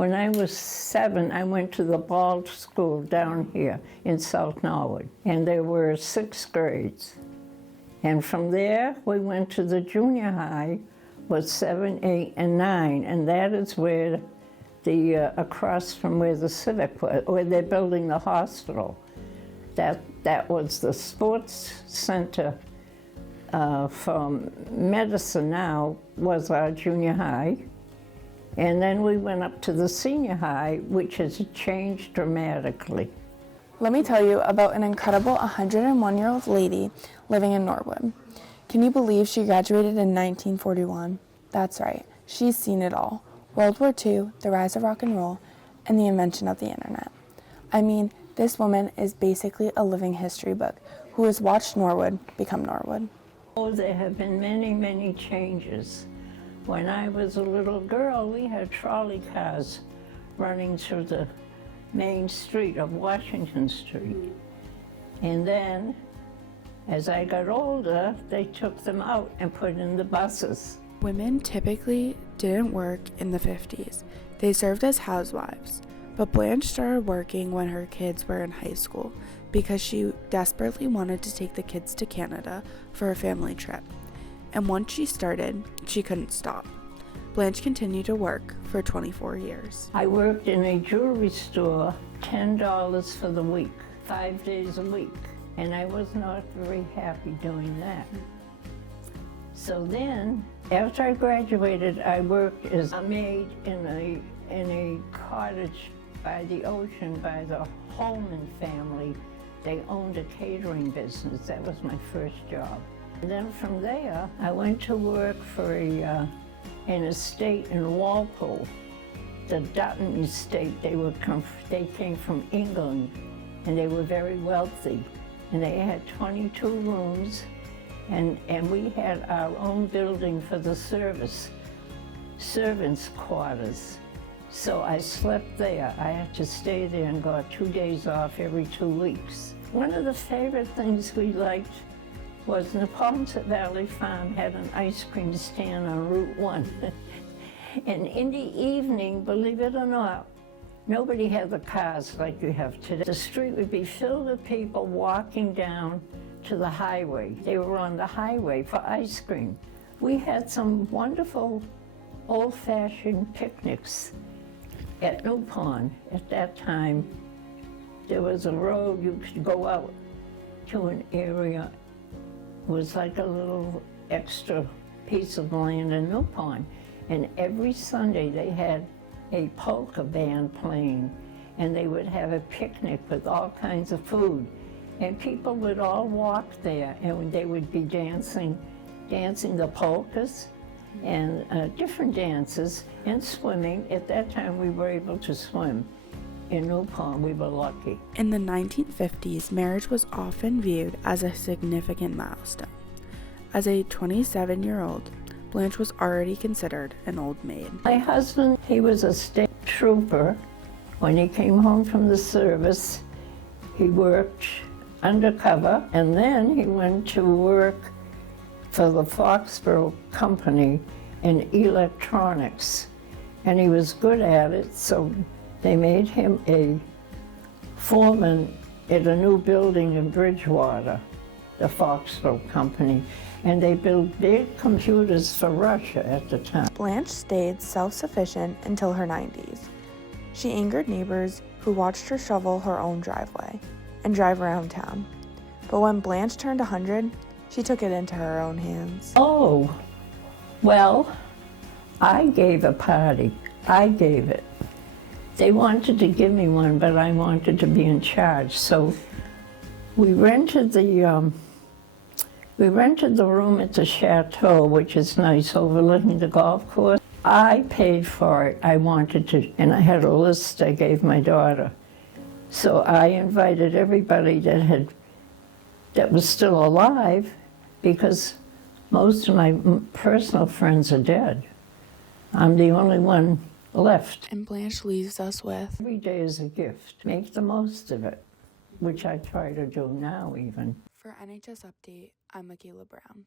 When I was 7, I went to the ball school down here in South Norwood, and there were 6 grades. And from there, we went to the junior high, was 7, 8, and 9, and that is where across from where the Civic was, where they're building the hospital. That was the sports center for medicine now, was our junior high. And then we went up to the senior high, which has changed dramatically. Let me tell you about an incredible 101-year-old lady living in Norwood. Can you believe she graduated in 1941? That's right, she's seen it all. World War II, the rise of rock and roll, and the invention of the internet. I mean, this woman is basically a living history book who has watched Norwood become Norwood. Oh, there have been many, many changes. When I was a little girl, we had trolley cars running through the main street of Washington Street. And then, as I got older, they took them out and put in the buses. Women typically didn't work in the 50s. They served as housewives. But Blanche started working when her kids were in high school because she desperately wanted to take the kids to Canada for a family trip. And once she started, she couldn't stop. Blanche continued to work for 24 years. I worked in a jewelry store, $10 for the week, 5 days a week, and I was not very happy doing that. So then, after I graduated, I worked as a maid in a cottage by the ocean by the Holman family. They owned a catering business. That was my first job. And then from there, I went to work for an estate in Walpole, the Dutton estate. They came from England, and they were very wealthy. And they had 22 rooms, and we had our own building for the servants' quarters. So I slept there. I had to stay there and got 2 days off every 2 weeks. One of the favorite things we liked was Neponset Valley Farm had an ice cream stand on Route 1. And in the evening, believe it or not, nobody had the cars like you have today. The street would be filled with people walking down to the highway. They were on the highway for ice cream. We had some wonderful old-fashioned picnics at New Pond. At that time, there was a road you could go out to an area. It was like a little extra piece of land in New Pond. And every Sunday they had a polka band playing, and they would have a picnic with all kinds of food. And people would all walk there, and they would be dancing the polkas and different dances, and swimming. At that time, we were able to swim. In New Pond, we were lucky. In the 1950s, marriage was often viewed as a significant milestone. As a 27-year-old, Blanche was already considered an old maid. My husband, he was a state trooper. When he came home from the service, he worked undercover, and then he went to work for the Foxborough Company in electronics. And he was good at it, so they made him a foreman at a new building in Bridgewater, the Foxborough Company, and they built big computers for Russia at the time. Blanche stayed self-sufficient until her 90s. She angered neighbors who watched her shovel her own driveway and drive around town. But when Blanche turned 100, she took it into her own hands. Oh, well, I gave a party. I gave it. They wanted to give me one, but I wanted to be in charge. So we rented the room at the Chateau, which is nice, overlooking the golf course. I paid for it. I wanted to, and I had a list I gave my daughter. So I invited everybody that was still alive, because most of my personal friends are dead. I'm the only one left. And Blanche leaves us with, every day is a gift. Make the most of it, which I try to do now even. For NHS Update, I'm Micaela Brown.